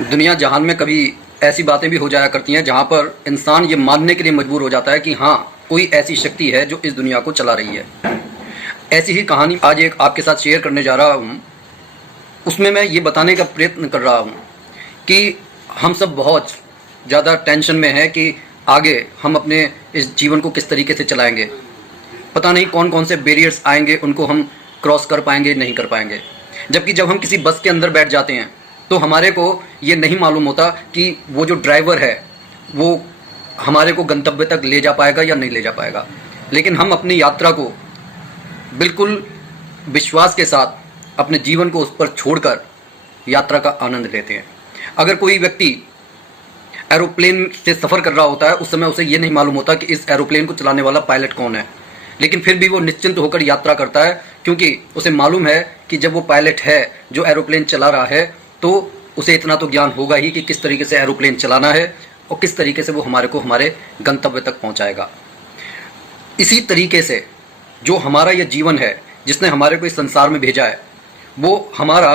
दुनिया जहान में कभी ऐसी बातें भी हो जाया करती हैं जहाँ पर इंसान ये मानने के लिए मजबूर हो जाता है कि हाँ, कोई ऐसी शक्ति है जो इस दुनिया को चला रही है। ऐसी ही कहानी आज एक आपके साथ शेयर करने जा रहा हूँ। उसमें मैं ये बताने का प्रयत्न कर रहा हूँ कि हम सब बहुत ज़्यादा टेंशन में हैं कि आगे हम अपने इस जीवन को किस तरीके से चलाएंगे। पता नहीं कौन कौन से बैरियर्स आएंगे, उनको हम क्रॉस कर पाएंगे नहीं कर पाएंगे। जबकि जब हम किसी बस के अंदर बैठ जाते हैं तो हमारे को ये नहीं मालूम होता कि वो जो ड्राइवर है वो हमारे को गंतव्य तक ले जा पाएगा या नहीं ले जा पाएगा। लेकिन हम अपनी यात्रा को बिल्कुल विश्वास के साथ अपने जीवन को उस पर छोड़कर यात्रा का आनंद लेते हैं। अगर कोई व्यक्ति एरोप्लेन से सफ़र कर रहा होता है, उस समय उसे ये नहीं मालूम होता कि इस एरोप्लेन को चलाने वाला पायलट कौन है, लेकिन फिर भी वो निश्चिंत होकर यात्रा करता है, क्योंकि उसे मालूम है कि जब वो पायलट है जो एरोप्लेन चला रहा है तो उसे इतना तो ज्ञान होगा ही कि किस तरीके से एरोप्लेन चलाना है और किस तरीके से वो हमारे को हमारे गंतव्य तक पहुंचाएगा। इसी तरीके से जो हमारा यह जीवन है, जिसने हमारे को इस संसार में भेजा है, वो हमारा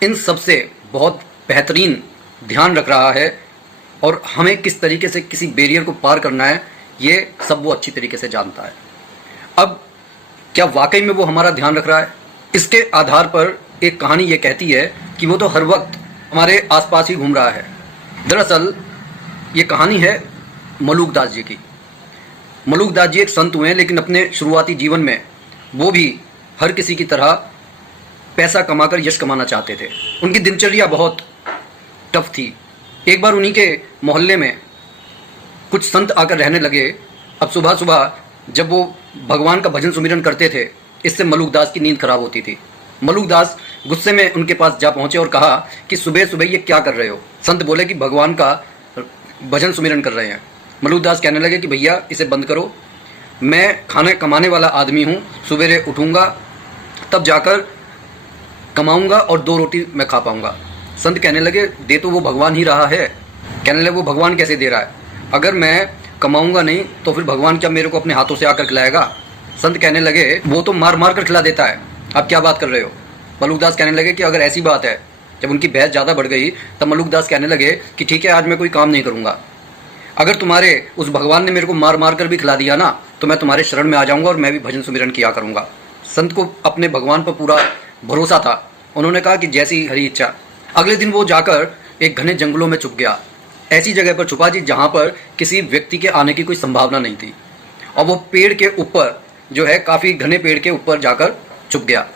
इन सब से बहुत बेहतरीन ध्यान रख रहा है और हमें किस तरीके से किसी बैरियर को पार करना है, ये सब वो अच्छी तरीके से जानता है। अब क्या वाकई में वो हमारा ध्यान रख रहा है? इसके आधार पर एक कहानी ये कहती है कि वो तो हर वक्त हमारे आसपास ही घूम रहा है। दरअसल ये कहानी है मलूकदास जी की। मलूकदास जी एक संत हुए हैं, लेकिन अपने शुरुआती जीवन में वो भी हर किसी की तरह पैसा कमाकर यश कमाना चाहते थे। उनकी दिनचर्या बहुत टफ थी। एक बार उन्हीं के मोहल्ले में कुछ संत आकर रहने लगे। अब सुबह सुबह जब वो भगवान का भजन सुमिरन करते थे, इससे मलूकदास की नींद खराब होती थी। मलूकदास गुस्से में उनके पास जा पहुंचे और कहा कि सुबह सुबह ये क्या कर रहे हो? संत बोले कि भगवान का भजन सुमिरन कर रहे हैं। मलूकदास कहने लगे कि भैया इसे बंद करो, मैं खाना कमाने वाला आदमी हूँ, सवेरे उठूँगा तब जाकर कमाऊँगा और 2 रोटी मैं खा पाऊँगा। संत कहने लगे दे तो वो भगवान ही रहा है। कहने लगे वो भगवान कैसे दे रहा है? अगर मैं कमाऊँगा नहीं तो फिर भगवान क्या मेरे को अपने हाथों से आकर खिलाएगा? संत कहने लगे वो तो मार मार कर खिला देता है, आप क्या बात कर रहे हो? मलूकदास कहने लगे कि अगर ऐसी बात है, जब उनकी बहस ज़्यादा बढ़ गई तब मलूकदास कहने लगे कि ठीक है, आज मैं कोई काम नहीं करूँगा। अगर तुम्हारे उस भगवान ने मेरे को मार मार कर भी खिला दिया ना, तो मैं तुम्हारे शरण में आ जाऊँगा और मैं भी भजन सुमिरन किया करूँगा। संत को अपने भगवान पर पूरा भरोसा था। उन्होंने कहा कि जैसी हरी इच्छा। अगले दिन वो जाकर एक घने जंगलों में छुप गया। ऐसी जगह पर छुपा जी जहाँ पर किसी व्यक्ति के आने की कोई संभावना नहीं थी, और वो पेड़ के ऊपर जो है, काफ़ी घने पेड़ के ऊपर जाकर छुप गया।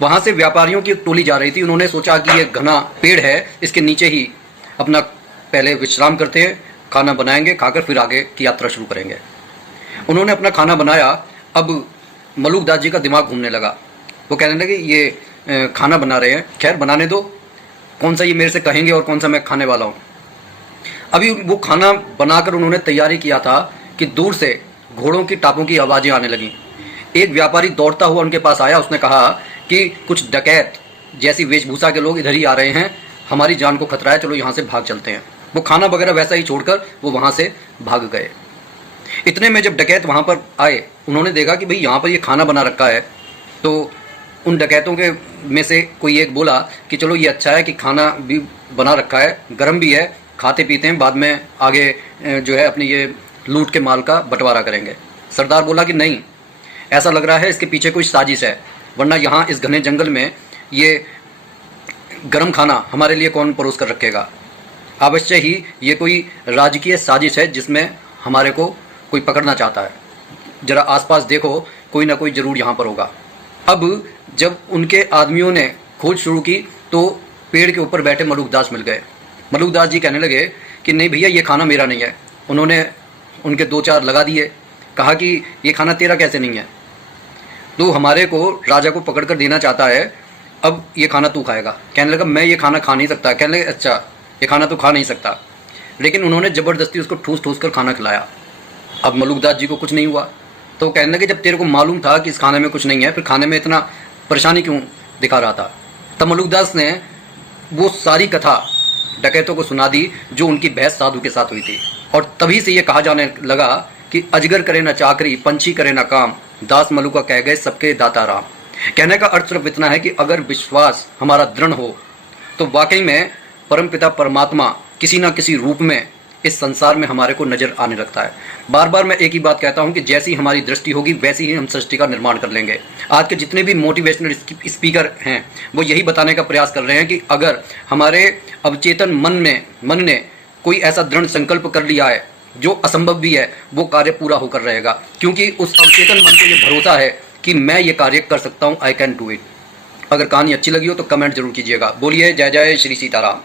वहाँ से व्यापारियों की एक टोली जा रही थी। उन्होंने सोचा कि ये घना पेड़ है, इसके नीचे ही अपना पहले विश्राम करते हैं, खाना बनाएंगे, खाकर फिर आगे की यात्रा शुरू करेंगे। उन्होंने अपना खाना बनाया। अब मलूकदास जी का दिमाग घूमने लगा। वो कहने लगे ये खाना बना रहे हैं, खैर बनाने दो, कौन सा ये मेरे से कहेंगे और कौन सा मैं खाने वाला हूँ। अभी वो खाना बनाकर उन्होंने तैयारी किया था कि दूर से घोड़ों की टापों की आवाज़ें आने लगीं। एक व्यापारी दौड़ता हुआ उनके पास आया। उसने कहा कि कुछ डकैत जैसी वेशभूषा के लोग इधर ही आ रहे हैं, हमारी जान को खतरा है, चलो यहाँ से भाग चलते हैं। वो खाना वगैरह वैसा ही छोड़कर वो वहाँ से भाग गए। इतने में जब डकैत वहाँ पर आए, उन्होंने देखा कि भाई यहाँ पर ये खाना बना रखा है। तो उन डकैतों के में से कोई एक बोला कि चलो ये अच्छा है कि खाना भी बना रखा है, गर्म भी है, खाते पीते हैं, बाद में आगे जो है अपनी ये लूट के माल का बंटवारा करेंगे। सरदार बोला कि नहीं, ऐसा लग रहा है इसके पीछे कोई साजिश है, वरना यहाँ इस घने जंगल में ये गर्म खाना हमारे लिए कौन परोस कर रखेगा? अवश्य ही ये कोई राजकीय साजिश है जिसमें हमारे को कोई पकड़ना चाहता है। जरा आसपास देखो, कोई ना कोई ज़रूर यहाँ पर होगा। अब जब उनके आदमियों ने खोज शुरू की तो पेड़ के ऊपर बैठे मलूकदास मिल गए। मलूकदास जी कहने लगे कि नहीं भैया, ये खाना मेरा नहीं है। उन्होंने उनके 2-4 लगा दिए। कहा कि ये खाना तेरा कैसे नहीं है? तो हमारे को राजा को पकड़ कर देना चाहता है, अब ये खाना तू खाएगा। कहने लगा मैं ये खाना खा नहीं सकता। कहने लगे अच्छा, ये खाना तो खा नहीं सकता। लेकिन उन्होंने ज़बरदस्ती उसको ठूस ठूस कर खाना खिलाया। अब मलूकदास जी को कुछ नहीं हुआ। तो कहने लगे जब तेरे को मालूम था कि इस खाने में कुछ नहीं है, फिर खाने में इतना परेशानी क्यों दिखा रहा था? तब मलूकदास ने वो सारी कथा डकैतों को सुना दी जो उनकी बहस साधु के साथ हुई थी। और तभी से ये कहा जाने लगा कि अजगर करे न चाकरी, पंछी करे न काम, दास मलुका कह गए सबके दाता राम। कहने का अर्थ सिर्फ इतना है कि अगर विश्वास हमारा दृढ़ हो तो वाकई में परमपिता परमात्मा किसी ना किसी रूप में इस संसार में हमारे को नजर आने लगता है। बार बार मैं एक ही बात कहता हूं कि जैसी हमारी दृष्टि होगी वैसी ही हम सृष्टि का निर्माण कर लेंगे। आज के जितने भी मोटिवेशनल स्पीकर हैं वो यही बताने का प्रयास कर रहे हैं कि अगर हमारे अवचेतन मन ने कोई ऐसा दृढ़ संकल्प कर लिया है जो असंभव भी है, वो कार्य पूरा होकर रहेगा, क्योंकि उस अवचेतन मन को ये भरोसा है कि मैं ये कार्य कर सकता हूँ, आई कैन डू इट। अगर कहानी अच्छी लगी हो तो कमेंट जरूर कीजिएगा। बोलिए जय जय श्री सीताराम।